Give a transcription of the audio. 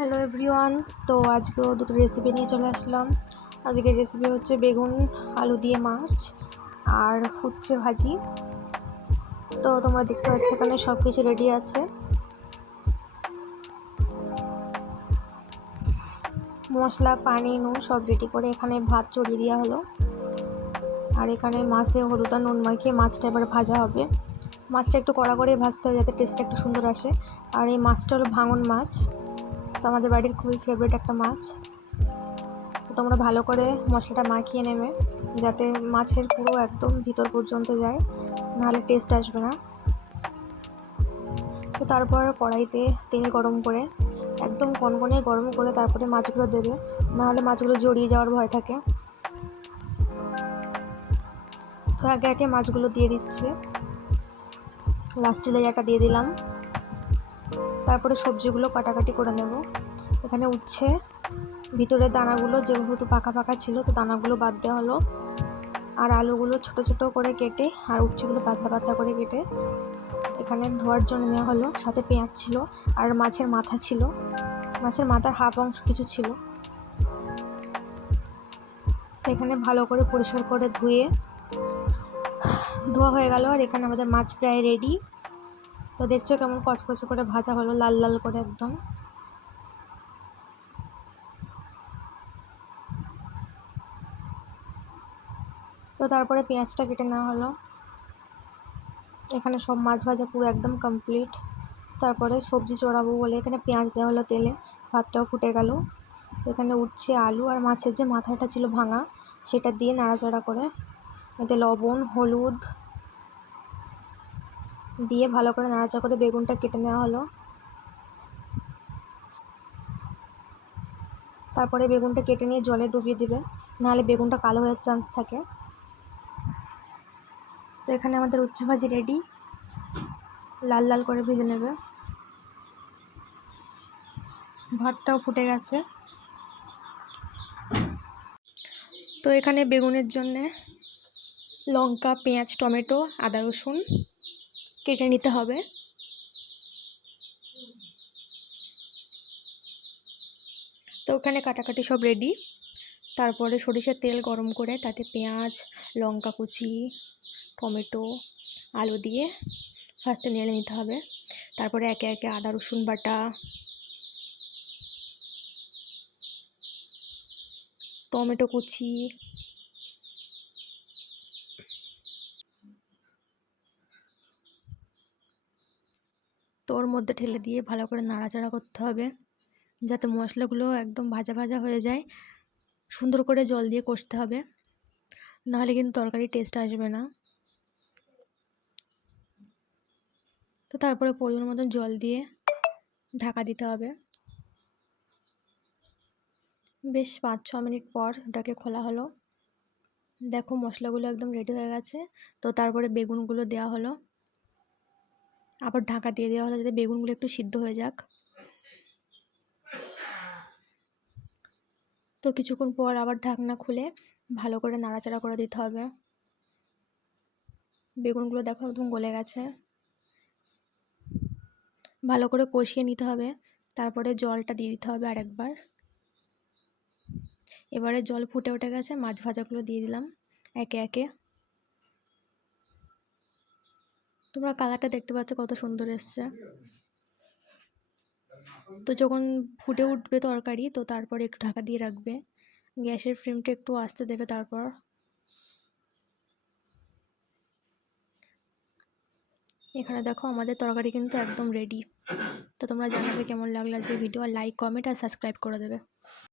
Hello everyone. তো আজকেও দুটো রেসিপি নিয়ে চলে আসলাম। আজকের রেসিপি হচ্ছে বেগুন আলু দিয়ে মাছ আর উচ্ছে ভাজি। তো তোমরা দেখতে পাচ্ছ এখানে সব কিছু রেডি আছে। মশলা, পানি, নুন সব রেডি করে এখানে ভাত চড়িয়ে দেওয়া হলো। আর এখানে মাছে হলুদ আর নুন মাখিয়ে মাছটা এবার ভাজা হবে। মাছটা একটু কড়া করে ভাজতে হবে যাতে টেস্টটা একটু সুন্দর আসে। আর এই মাছটা হলো ভাঙন মাছ, তো আমাদের বাড়ির খুবই ফেভারিট একটা মাছ। তো তোমরা ভালো করে মশলাটা মাখিয়ে নেবে যাতে মাছের পুরো একদম ভিতর পর্যন্ত যায়, নাহলে টেস্ট আসবে না। তো তারপর কড়াইতে তেল গরম করে একদম কনকনে গরম করে তারপরে মাছগুলো দেবে, নাহলে মাছগুলো জড়িয়ে যাওয়ার ভয় থাকে। তো একে একে মাছগুলো দিয়ে দিচ্ছে, লাস্টে লেয়ারটা দিয়ে দিলাম। তারপরে সবজিগুলো কাটাকাটি করে নেব। এখানে উচ্ছে ভিতরের দানাগুলো যেহেতু পাকা পাকা ছিল, তো দানাগুলো বাদ দেওয়া হলো। আর আলুগুলো ছোট ছোট করে কেটে আর উচ্ছেগুলো পাতলা পাতলা করে কেটে এখানে ধোয়ার জন্য নেওয়া হলো। সাথে পেঁয়াজ ছিল আর মাছের মাথা ছিল, মাছের মাথার হাফ অংশ কিছু ছিল। এখানে ভালো করে পরিষ্কার করে ধোয়া হয়ে গেল। আর এখানে আমাদের মাছ প্রায় রেডি। তো দেখছো কেমন কচকচে করে ভাজা হলো, লাল লাল করে একদম। তো তারপরে পেঁয়াজটা কেটে নেওয়া হলো। এখানে সব মাছ ভাজা পুরো একদম কমপ্লিট। তারপরে সবজি চড়াবো বলে এখানে পেঁয়াজ দেওয়া হলো তেলে, ভাতটাও ফুটে গেল। তো এখানে উচ্ছে, আলু আর মাছের যে মাথাটা ছিল ভাঙা, সেটা দিয়ে নাড়াচাড়া করে এতে লবণ, হলুদ দিয়ে ভালো করে নাড়াচাড়া করে বেগুনটা কেটে নেওয়া হলো। তারপরে বেগুনটা কেটে নিয়ে জলে ডুবিয়ে দিবে, নাহলে বেগুনটা কালো হওয়ার চান্স থাকে। তো এখানে আমাদের উচ্ছে ভাজি রেডি, লাল লাল করে ভেজে নেবে। ভাতটাও ফুটে গেছে। তো এখানে বেগুনের জন্যে লঙ্কা, পেঁয়াজ, টমেটো, আদা, রসুন কেটে নিতে হবে। তো ওখানে কাটাকাটি সব রেডি। তারপরে সরিষার তেল গরম করে তাতে পেঁয়াজ, লঙ্কা কুচি, টমেটো, আলু দিয়ে ফার্স্টে নেড়ে নিতে হবে। তারপরে একে একে আদা রসুন বাটা, টমেটো কুচি, তো ওর মধ্যে ঢেলে দিয়ে ভালো করে নাড়াচাড়া করতে হবে যাতে মশলাগুলো একদম ভাজা ভাজা হয়ে যায়। সুন্দর করে জল দিয়ে কষতে হবে, নাহলে কিন্তু তরকারির টেস্ট আসবে না। তো তারপরে পরিমাণ মতন জল দিয়ে ঢাকা দিতে হবে। বেশ 5-6 মিনিট পর ওটাকে খোলা হলো। দেখো মশলাগুলো একদম রেডি হয়ে গেছে। তো তারপরে বেগুনগুলো দেওয়া হলো, আবার ঢাকা দিয়ে দেওয়া হলো যাতে বেগুনগুলো একটু সিদ্ধ হয়ে যাক। তো কিছুক্ষণ পর আবার ঢাকনা খুলে ভালো করে নাড়াচাড়া করে দিতে হবে। বেগুনগুলো দেখো একদম গলে গেছে। ভালো করে কষিয়ে নিতে হবে। তারপরে জলটা দিয়ে দিতে হবে আরেকবার। এবারে জল ফুটে উঠে গেছে, মাছ ভাজাগুলো দিয়ে দিলাম একে একে। তোমরা কালারটা দেখতে পাচ্ছ কত সুন্দর এসছে। তো যখন ফুটে উঠবে তরকারি, তো তারপরে একটু ঢাকা দিয়ে রাখবে, গ্যাসের ফ্লেমটা একটু আস্তে দেবে। তারপর এখানে দেখো আমাদের তরকারি কিন্তু একদম রেডি। তো তোমরা জানাবে কেমন লাগলো আজকে ভিডিও, আর লাইক, কমেন্ট আর সাবস্ক্রাইব করে দেবে।